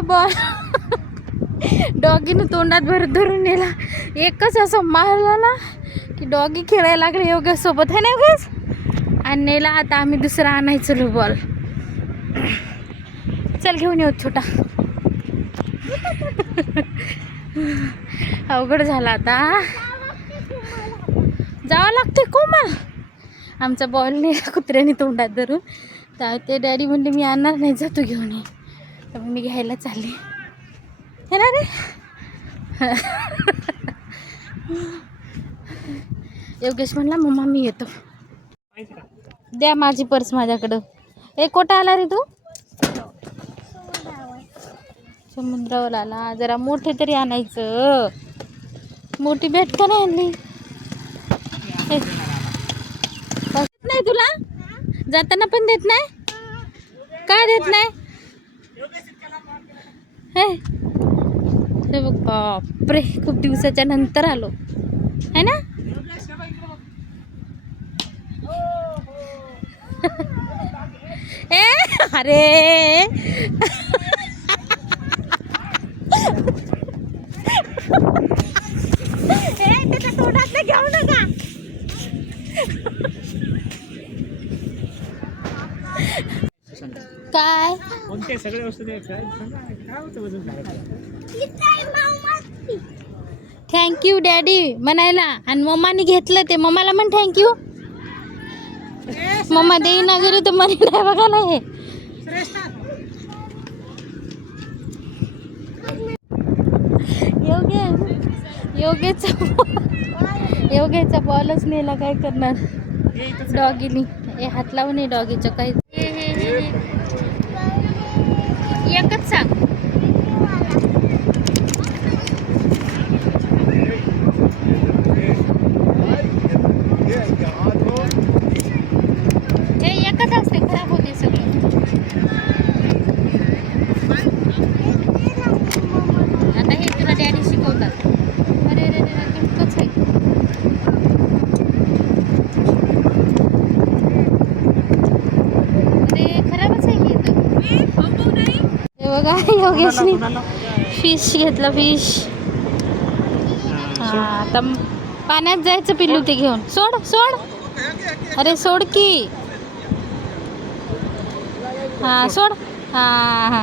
Ball डॉगीनं तोंडात भर धरून नेला. एकच असं मारला ना की डॉगी खेळायला लागले योगा सोबत आहे ना योगेश? आणि नेला आता आम्ही दुसरा आणायचो बॉल चल घेऊन येऊ छोटा. अवघड झाला आता. जावं लागते कोमल. आमचा बॉल नेला कुत्र्याने तोंडात धरून. तर ते डॅडी म्हणले मी आणणार नाही जातो घेऊन ये. तर मी घ्यायला चालले. हे ना रे. योगेश म्हणला मम्मा मी येतो. द्या माझी पर्स माझ्याकडं. ए कोटा आला रे तू? समुद्रावर आला. जरा मोठे तरी आणायचं. मोठी भेट का नाही आणली नाही तुला? जाताना पण देत नाही? काय देत नाही? हे? बघ बापरे खूप दिवसाच्या नंतर आलो. है ना? ए अरे! ए, त्याच्या तोंडातलं घेऊ नका काय कोणते सगळे वस्तू काय काय होतं वजन थँक्यू डॅडी म्हणायला. आणि मम्माने घेतलं ते. मम्माला म्हण थँक्यू मम्मा देईना घरी तर मला नाही बघायला हे. योगे योगेचा योगेचा बॉलच नेला काय करणार? डॉगीनी हे हात लावून डॉगीचं काही. एकच सांग हे एकच असते खराब होते सगळं आता हे तुला डॅडी शिकवतात अरे अरे अरे अरे, इतकंच आहे अरे खराबच आहे की इथं. हे बघा योगेशनी फिश घेतलं फिश. हा आता पाण्यात जायचं पिल्लू ते घेऊन. सोड सोड. अरे सोड की. हा सोड. हा हा.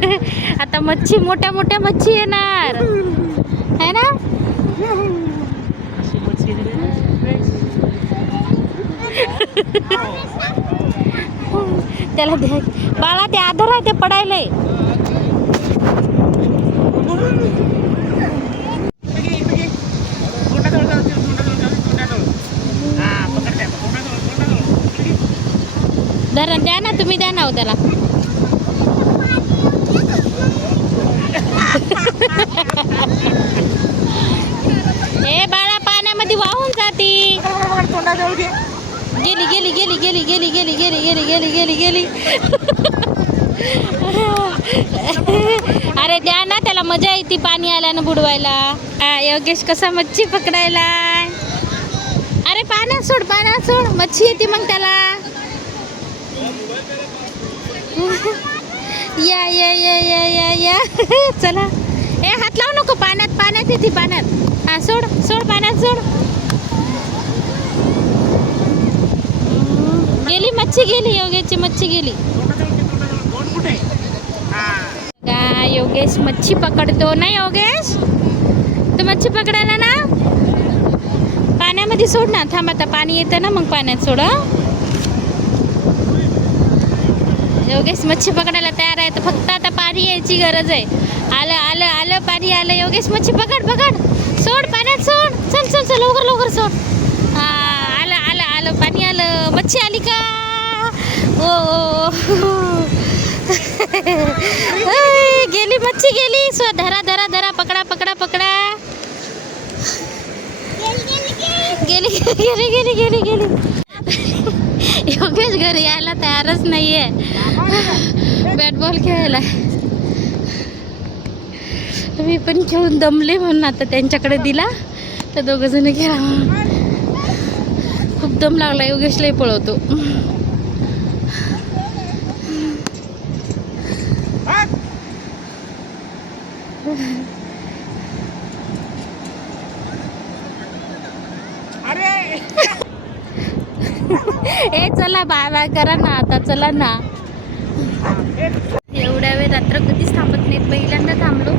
आता मच्छी मोठ्या मोठ्या मच्छी येणार. है ना. त्याला द्या बाळा ते आधार आहे ते पडायला धरण द्या ना तुम्ही द्या ना त्याला गेली गेली गेली गेली गेली गेली गेली गेली गेली गेली गेली अरे द्या ना त्याला मजा येते पाणी आल्यानं बुडवायला हा, योगेश कसा मच्छी पकडायला अरे पाण्यात सोड पाण्यात सोड मच्छी येते मग त्याला या या या या या या चला ए हात लावू नको पाण्यात पाण्यात येते पाण्यात हा सोड सोड पाण्यात सोड गेली मच्छी गेली योगेशची मच्छी गेली. का योगेश मच्छी पकडतो ना योगेश? तू मच्छी पकडायला ना? पाण्यामध्ये सोड ना थांब आता पाणी येतं ना मग पाण्यात सोड योगेश मच्छी पकडायला तयार आहे तर फक्त आता पाणी यायची गरज आहे. आलं आलं आलं पाणी आलं. योगेश मच्छी पकड पकड. सोड पाण्यात सोड. चल चल चल लवकर लवकर सोड. आलं पाणी आलं. मच्छी आली का? ओ गेली मच्छी गेली. सो धरा धरा धरा. पकडा पकडा पकडा. गेली गेली गेली गेली गेली. योगेश घरी यायला तयारच नाहीये. बॅट बॉल खेळायला. मी पण खेळून दमले म्हणून आता त्यांच्याकडे दिला. तर दोघं जण खेळा दम लागला योगेशलाही पळवतो. ए चला बाय बाय करा ना आता चला ना. एवढ्या वेळ रात्र कधीच थांबत नाहीत. पहिल्यांदा थांबलो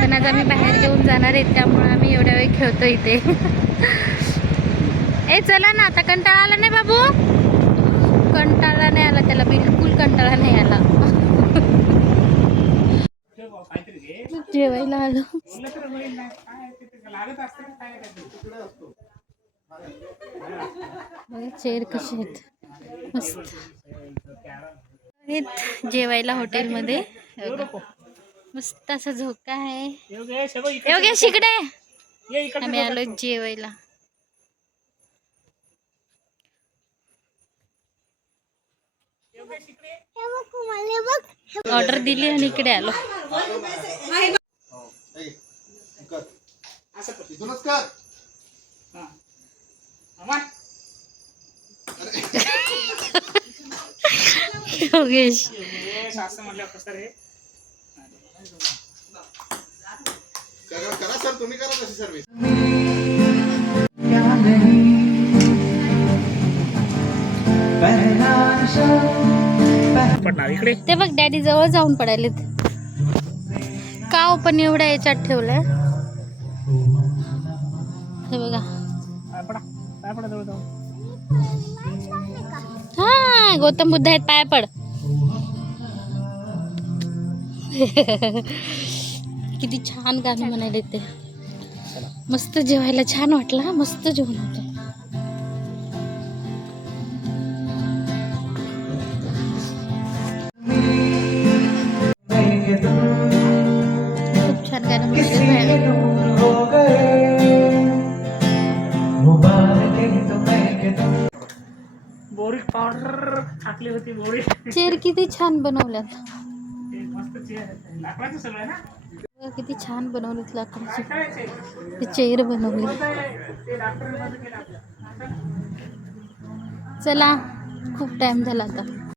पण आज आम्ही बाहेर घेऊन जाणार आहेत त्यामुळे आम्ही एवढ्या वेळ खेळतो इथे. ए चला ना आता कंटाळा आला नाही बाबू? कंटाळा नाही आला त्याला बिलकुल कंटाळा नाही आला. जेवायला आलो. चेअर कसे आहेत. मस्त. जेवायला हॉटेलमध्ये. मस्त असा झोका आहे. योगेश इकडे आम्ही आलो जेवायला योगेश इकडे ऑर्डर दिली आणि इकडे आलो. असं कर इथूनच कर हा अमर योगेश करा करा सर तुम्ही करा तशी सर्व्हिस पडणार इकडे. ते बघ डॅडी जवळ जाऊन पडायलेत. का पण एवढ्या याच्यात ठेवलंय? हे बघा. हा गौतम बुद्ध आहेत पाय पड. किती छान गाणं म्हणाले ते. मस्त जेवायला छान वाटलं हा मस्त जेवण होतं. छान बनवल्यात. किती छान बनवलेत लाकडाचे. ते चेअर बनवली. चला खूप टाइम झाला आता.